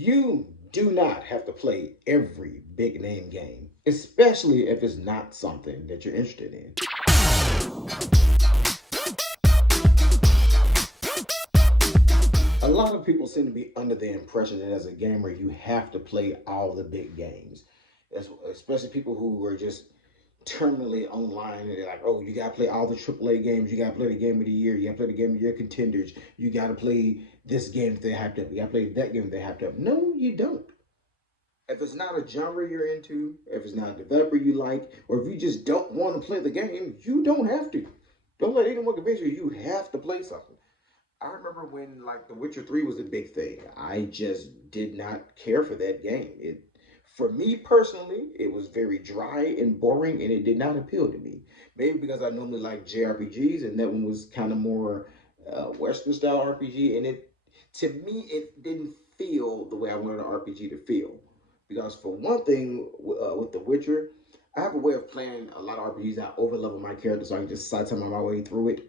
You do not have to play every big name game, especially if it's not something that you're interested in. A lot of people seem to be under the impression that as a gamer, you have to play all the big games. Especially people who are just terminally online and they're like, oh, you gotta play all the AAA games, you gotta play the game of the year, you gotta play the game of the year contenders, you gotta play this game that they hyped up, you gotta play that game that they hyped up. No, you don't. If it's not a genre you're into, if it's not a developer you like, or if you just don't want to play the game, you don't have to. Don't let anyone convince you you have to play something. I remember when like The Witcher 3 was a big thing. I just did not care for that game. It for me personally, it was very dry and boring and it did not appeal to me. Maybe because I normally like JRPGs and that one was kind of more Western style RPG and it to me it didn't feel the way I wanted an RPG to feel. Because for one thing, with The Witcher, I have a way of playing a lot of RPGs. I overlevel my character so I can just side time my way through it.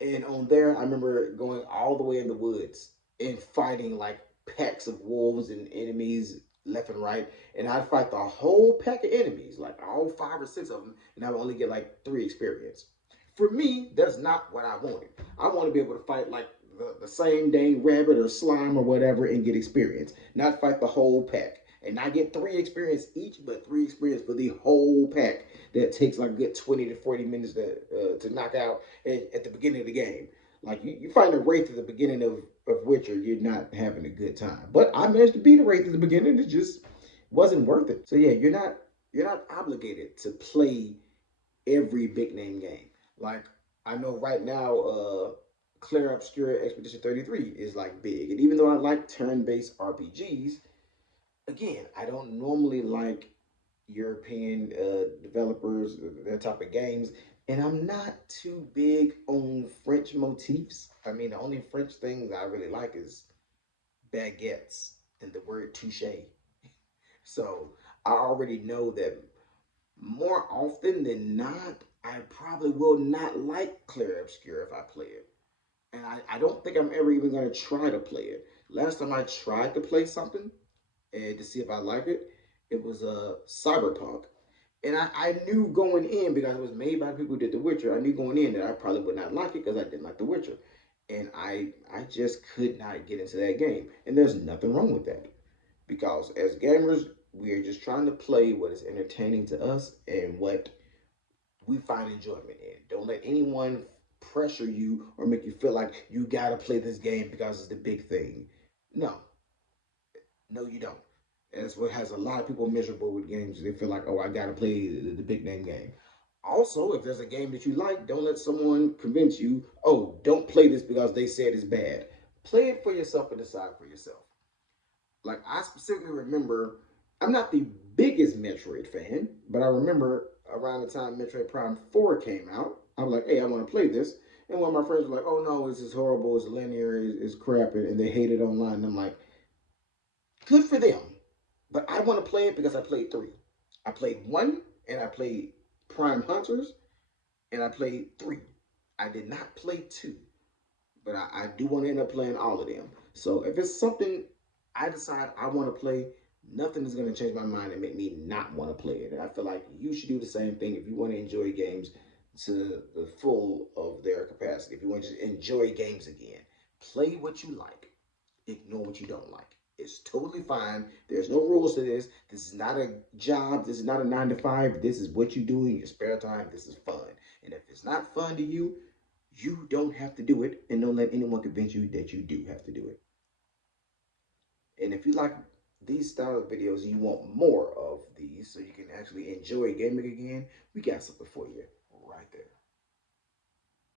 And on there, I remember going all the way in the woods and fighting like packs of wolves and enemies left and right. And I'd fight the whole pack of enemies, like all five or six of them, and I would only get like 3 experience. For me, that's not what I wanted. I want to be able to fight like the same dang rabbit or slime or whatever and get experience, not fight the whole pack. And not get 3 experience each, but 3 experience for the whole pack that takes like a good 20 to 40 minutes to knock out at the beginning of the game. Like you find a wraith at the beginning of Witcher, you're not having a good time. But I managed to beat a wraith at the beginning. It just wasn't worth it. So yeah, you're not obligated to play every big name game. Like I know right now, Clear Obscure Expedition 33 is like big, and even though I like turn-based RPGs, again, I don't normally like European developers, their type of games, and I'm not too big on French motifs. I mean, the only French thing that I really like is baguettes and the word touche. So I already know that more often than not, I probably will not like Clear Obscure if I play it. And I don't think I'm ever even going to try to play it. Last time I tried to play something, and to see if I like it. It was Cyberpunk, and I knew going in because it was made by people who did The Witcher. I knew going in that I probably would not like it because I didn't like The Witcher, and I just could not get into that game. And there's nothing wrong with that because as gamers, we are just trying to play what is entertaining to us and what we find enjoyment in. Don't let anyone pressure you or make you feel like you gotta play this game because it's the big thing. No, no, you don't. And that's what has a lot of people miserable with games. They feel like, oh, I gotta play the big name game. Also, if there's a game that you like, don't let someone convince you, oh, don't play this because they said it's bad. Play it for yourself and decide for yourself. Like I specifically remember, I'm not the biggest Metroid fan, but I remember around the time Metroid Prime 4 came out, I was like, hey, I want to play this. And one of my friends was like, oh no, this is horrible, it's linear, it's crap, and they hate it online. And I'm like, good for them. But I want to play it because I played three. I played one and I played Prime Hunters and I played three. I did not play two, but I do want to end up playing all of them. So if it's something I decide I want to play, nothing is going to change my mind and make me not want to play it. And I feel like you should do the same thing if you want to enjoy games to the full of their capacity. If you want to just enjoy games again, play what you like, ignore what you don't like. It's totally fine. There's no rules to this. This is not a job. This is not a 9 to 5. This is what you do in your spare time. This is fun. And if it's not fun to you, you don't have to do it. And don't let anyone convince you that you do have to do it. And if you like these style of videos and you want more of these so you can actually enjoy gaming again, we got something for you right there.